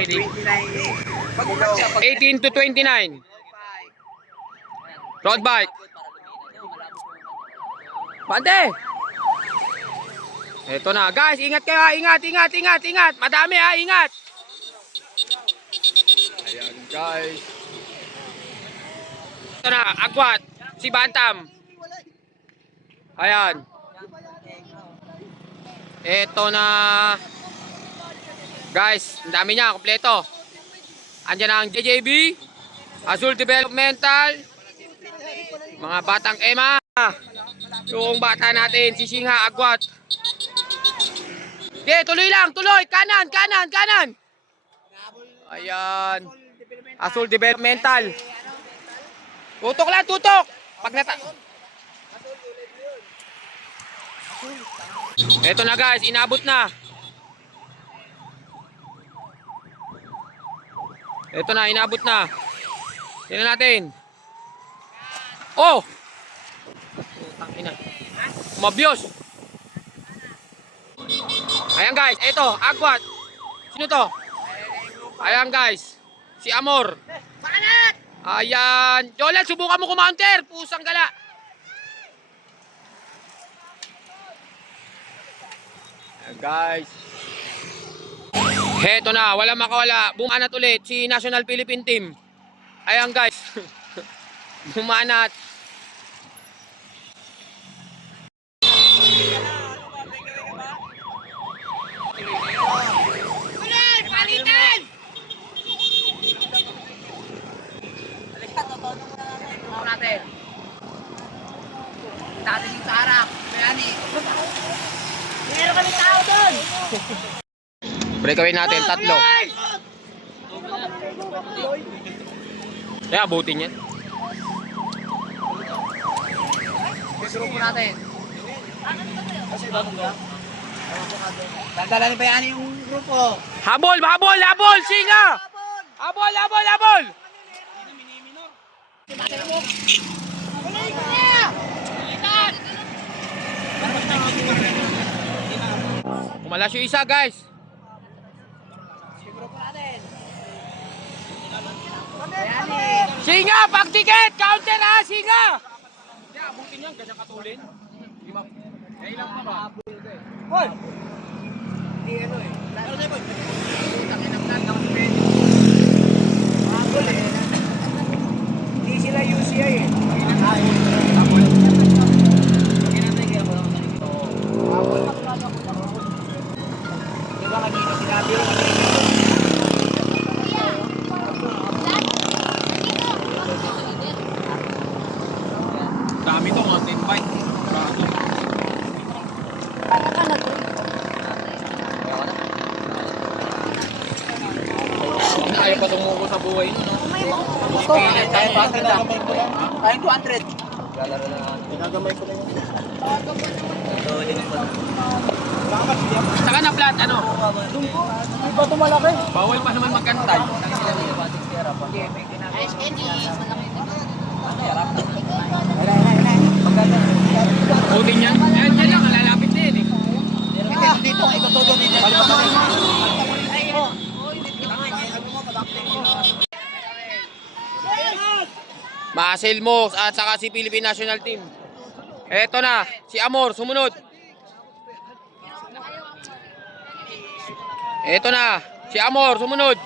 nakikinig. 29. 18 to 29. Road bike. Pante. Ito na. Guys, ingat kayo ha. Ingat. Madami ha. Ingat. Ayan guys. Ito na. Agwat. Si Bantam. Ayan. Ito na. Guys, ang dami niya. Kompleto. Andiyan ang JJB. Azul Developmental. Mga batang Emma. Yung bata natin. Si Singha Agwat. Okay, tuloy lang. Tuloy. Kanan. Ayan. Azul Developmental. Tutok lang. Pag nata... Ito na guys. Inabot na. Ito na. Inabot na. Tingnan natin. Oh! Tangina. Mabios. Ayan guys. Ito. Agwat. Sino to? Ayan guys. Si Amor. Ayan. Jolan, subukan mo kumounter. Pusang gala. Ayan guys. Heto na. Wala makawala. Bumanat ulit si National Philippine Team. Ayan guys. Bumanat. Palitan! Natin. Dati yung sa harap. Bayani. Meron kami tao doon. Breakaway natin. 3. Kaya abutin yan. Grupo natin. Dadala ni Bayani yung grupo. Habol! Singa! Habol! Kumalas yung isa guys. Grupo natin. Singa! Pag-ticket! Counter ha! Singa! Hindi, abutin yan. Ganyan katulin. Kailan pa ba? Hoy! Hindi ano eh. Pero sa'yo boy. Tangin ang plan. Habol eh. Hindi sila UCI eh. Habol. Ginatay kaya ko lang sa nito. Habol. Di ba kanina sinabi rin kanina? Dami to, mountain bike. Bago. Ayaw pa tumuko sa buhay nyo, no? Kahit 200 lang. Kahit 200. Ginagamay ko na yun. Saka na flat, ano? Di ba ito malaki? Bawal pa naman magkantay. Butin yan. Yan lang, lalapit na yan eh. Dito, ikaw todo dito. Muscle Moss at saka si Philippine National Team. Eto na, si Amor, sumunod. Eto na, si Amor, sumunod.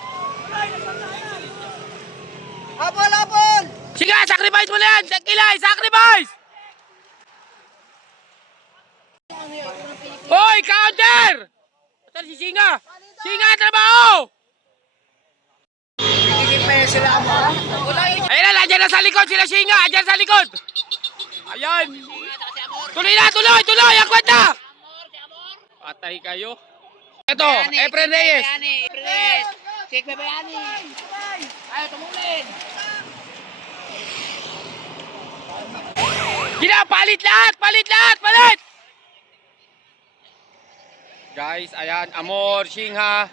Habol! Sige, sacrifice mo na yan! Kilay, sacrifice! Hoy, counter! Saan si Singa? Singa, trabaho! Nagkikipay sila mo. Ayan na, nandiyan na sa likod sila Singa! Andyan sa likod! Ayan! Tuloy na, tuloy! Ang kwenta! Patay kayo. Eto, Efren Reyes. Check me Bayani. Ayaw, tumulin. Gina, palit lahat! Guys, ayan, Amor, Singha.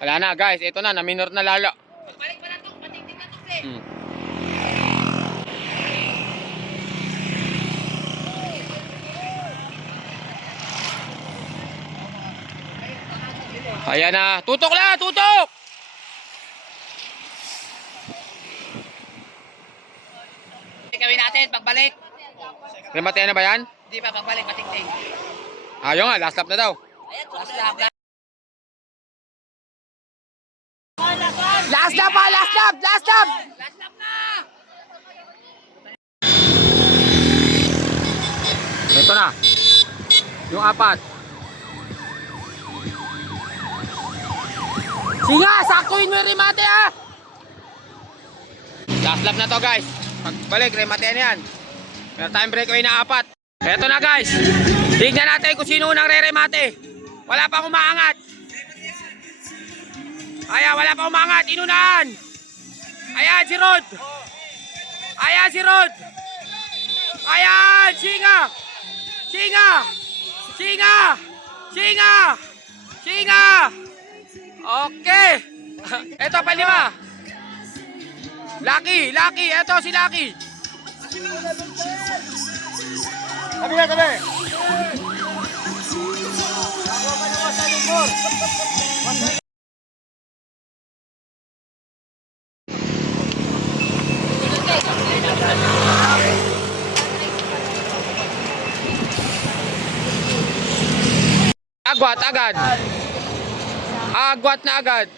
Wala na guys, ito na, na-minor na lalo. Balik pa na ito, patingin na ito eh. Ayan na. Tutok na! Tutok! Gawin natin, pagbalik. Remate na ba yan? Hindi pa, pagbalik, patikting. Ayaw nga, last lap na daw. Last lap. Last lap pa! Last lap! Last lap! Last lap na! Ito na. Yung apat. Singa! Saktuin mo yung remate ha! Last lap na to guys. Pagbalik, remate na yan. Meron tayong breakaway na apat. Ito na guys. Tignan natin kung sino unang re-remate. Wala pang umaangat. Ayan, wala pang umaangat. Inunahan. Ayan, si Rod. Ayan, si Rod. Ayan, Singa. Singa. Singa. Singa. Singa. Okay. Ito, palima. Lucky, Lucky. Ito si Lucky. Tabi na, tabi! Agwat agad. Agwat na agad.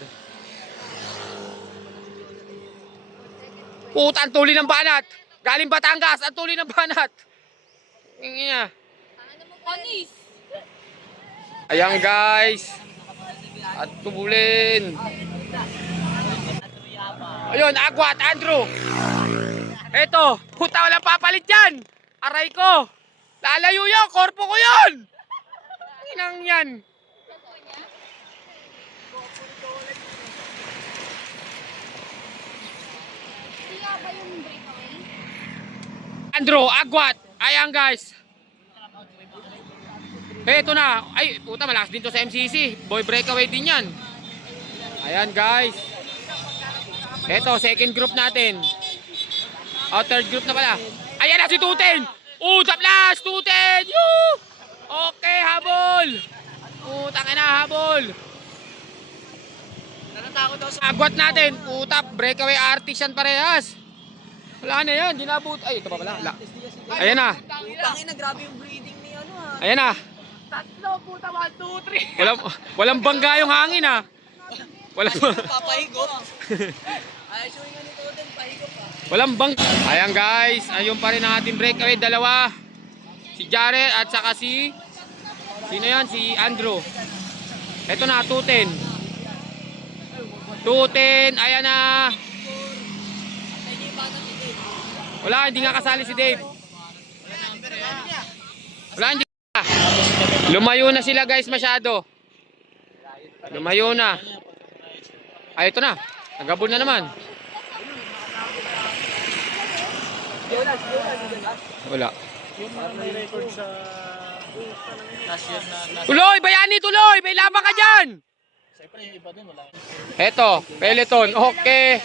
Puta, ang tuli ng banat. Galing Batangas, ang tuli ng banat. Ingin niya. Ayan guys. At tubulin. Ayun, agwat, Andrew. Eto, puta, walang papalit yan. Aray ko. Lalayo yun, korpo ko yun. Inang yan. Andrew, agwat. Ayan guys. Eto na. Ay, puta, malakas din to sa MCC. Boy breakaway din yan. Ayan guys. Eto, second group natin. O, third group na pala. Ayan na si Tuten. The flash, Tuten. Yoo! Okay, habol. Puta ka na, habol. Natatakot daw sa... Agwat natin. Puta, breakaway artist yan parehas. Wala na yan, dinabot. Ay, ito pa pala. Ayan na. Tangin na, grabe yung breathing ni ano ha. Ayan na. Tatlo, puta, 1, 2, 3. Walang bangga yung hangin ha. Walang Papahigop. Ay, showing nga nito din, pahigop pa. walang bang. Ayan guys, ayun pa rin ang ating breakaway, dalawa. Si Jared at saka si sino yan? Si Andrew. Ito na, Tuten. Tuten, ayan na. Wala, hindi nga kasali si Dave. Wala, hindi. Lumayo na sila guys masyado. Lumayo na. Ay, ito na. Nagabon na naman. Wala. Tuloy, bayani, tuloy. May laban ka dyan. Eto, peloton. Okay.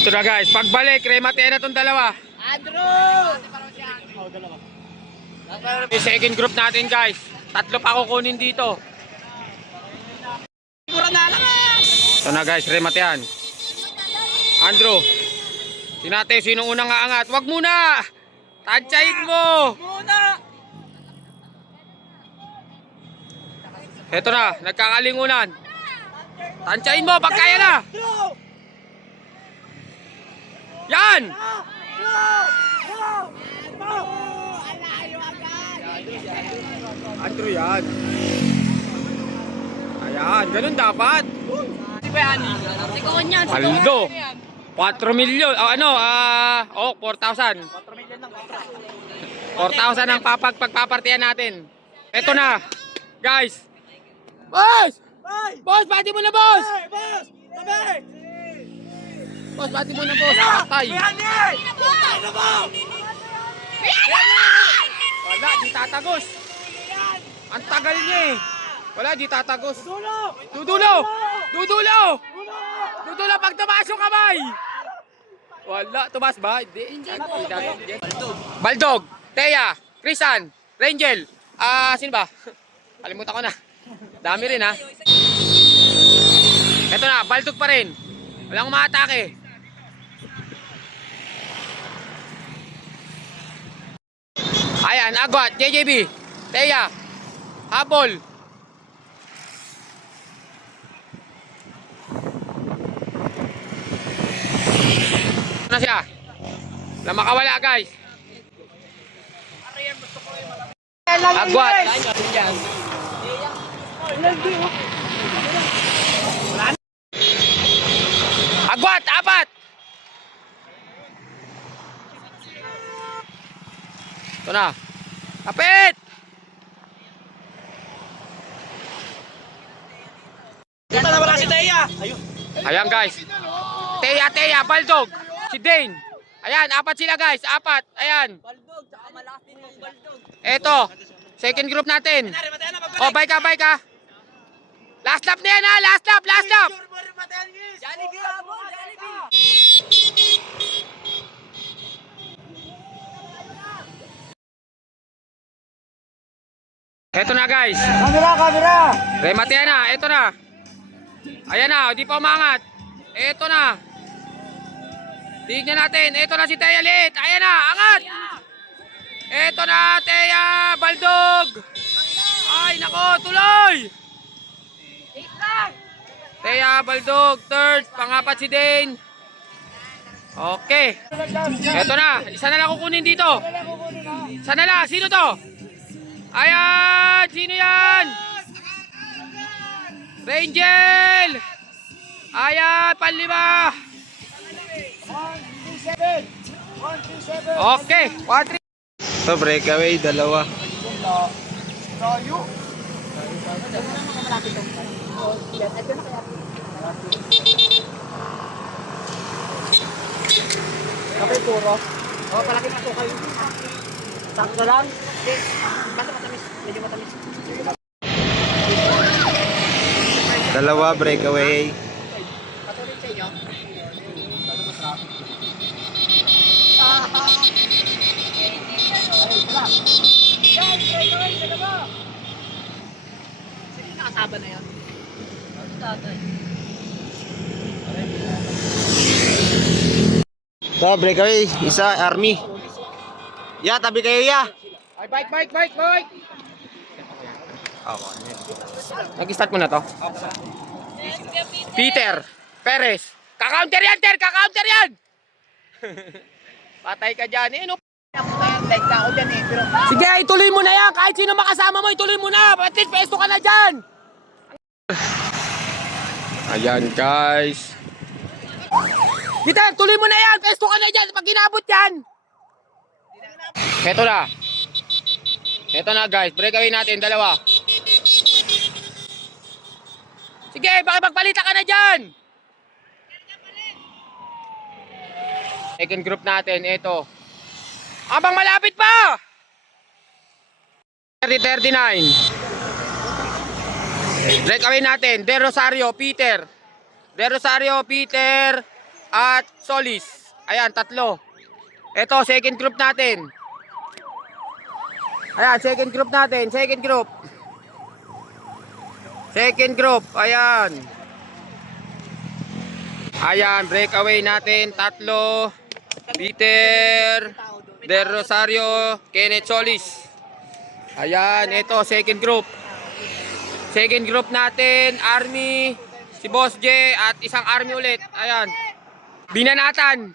Ito na guys, pagbalik, remate na itong dalawa. Andrew! Yung second group natin guys. Tatlo pa kukunin dito. Ito na guys, rematean. Andrew, sinate, sinong unang aangat? Wag muna! Tansyahin mo! Ito na, nagkakalingunan. Tansyahin mo, pag kaya na! Yan! Andrew yan. Ayan, ganun dapat. Aldo. 4 milyon. Ano, 4,000. 4,000 ang pagpapartihan natin. Ito na. Guys. Boss! Boss, pati mo na, boss! Boss, pati mo na, boss. Patay. Wala, di tatagos. Ang tagal niya eh. Wala, di tatagos. Dudulo! Dudulo! Dudulo pag tumaas yung kamay! Wala, tumaas ba? Hindi. Baldog, Thea, Crisan, Rangel, Sino ba? Kalimutan ko na. Dami rin ha. Ito na, baldog pa rin. Walang umaatake. Ayan, agwat, JJB, Teya, habol. Ano na siya? Wala makawala guys. Agwat. Agwat, apat. Ito na. Kapit! Ito na wala si Teya. Ayan guys. Teya, baldog. Si Dane. Ayan, apat sila guys. Apat. Ayan. Baldog, tsaka malakas din yung baldog. Eto. Second group natin. Oh, bye ka. Last lap na yan ha. Last lap. Jollibee, habol, Jollibee. Eto na guys. Camera! Remate yan na. Eto na. Ayan na. Di pa umangat. Eto na. Tignan natin. Eto na si Teya Liit. Ayan na. Angat. Eto na. Teya. Baldog. Ay nako. Tuloy. Teya. Baldog. Third. Pangapat si Dane. Okay. Eto na. Isa na lang kukunin dito. Isa na lang. Sino to? Ayan! Sino yan? Rangel! Ayan! Panlima! 127! Okay! 4-3. Ito, breakaway, dalawa. Tayo! Kapit puro. Oh, palaki na to kayo. Sakto lang. Basta matamis. Medyo matamis. Dalawa, breakaway. Patuloy sa inyo. Sige, nakasaba na yan. Ito, breakaway. Isa, army. Ya, tabi kayo, ya. Ay, bike! Nag-start mo na to? Peter Perez. Kaka-counter yan, Ter! Kaka-counter yan! Patay ka dyan. Eh, no? Like na ako dyan eh. Pero Sige, ituloy mo na yan. Kahit sino makasama mo, ituloy mo na. At least, pesto ka na dyan. Ayan, guys. Peter, tuloy mo na yan. Pesto ka na dyan. Pag ginabot yan. Heto na. Heto na, guys. Breakaway natin, dalawa. Sige, pakipagpalita ka na dyan. Second group natin, ito. Abang malapit pa! 30-39. Breakaway natin, De Rosario, Peter. At Solis. Ayan, tatlo. Ito, second group natin. Ayan, second group, ayan. Ayan, breakaway natin, tatlo. Peter, De Rosario, Kenneth Solis. Ayan, ito, second group. Second group natin, Army, si Boss J, at isang Army ulit. Ayan. Binanatan.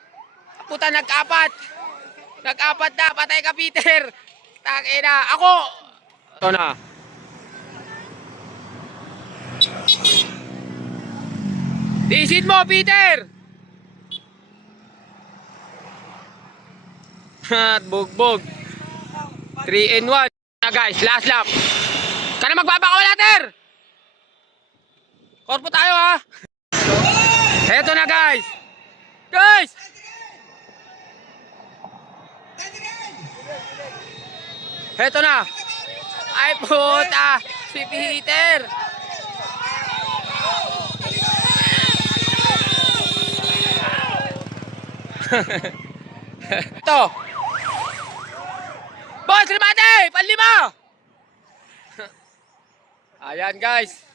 Puta, nag-apat na, patay ka, Peter. Takina, ako. Ito na. Tiisin mo, Peter. At bugbog. 3 and 1. Na guys, last lap. Ka na magbabakawala, Ter. Korpo tayo ha. Eto na guys. Eto na. Ay puta, si Peter. Ito. Boss, remate! Panlima! Ayan guys.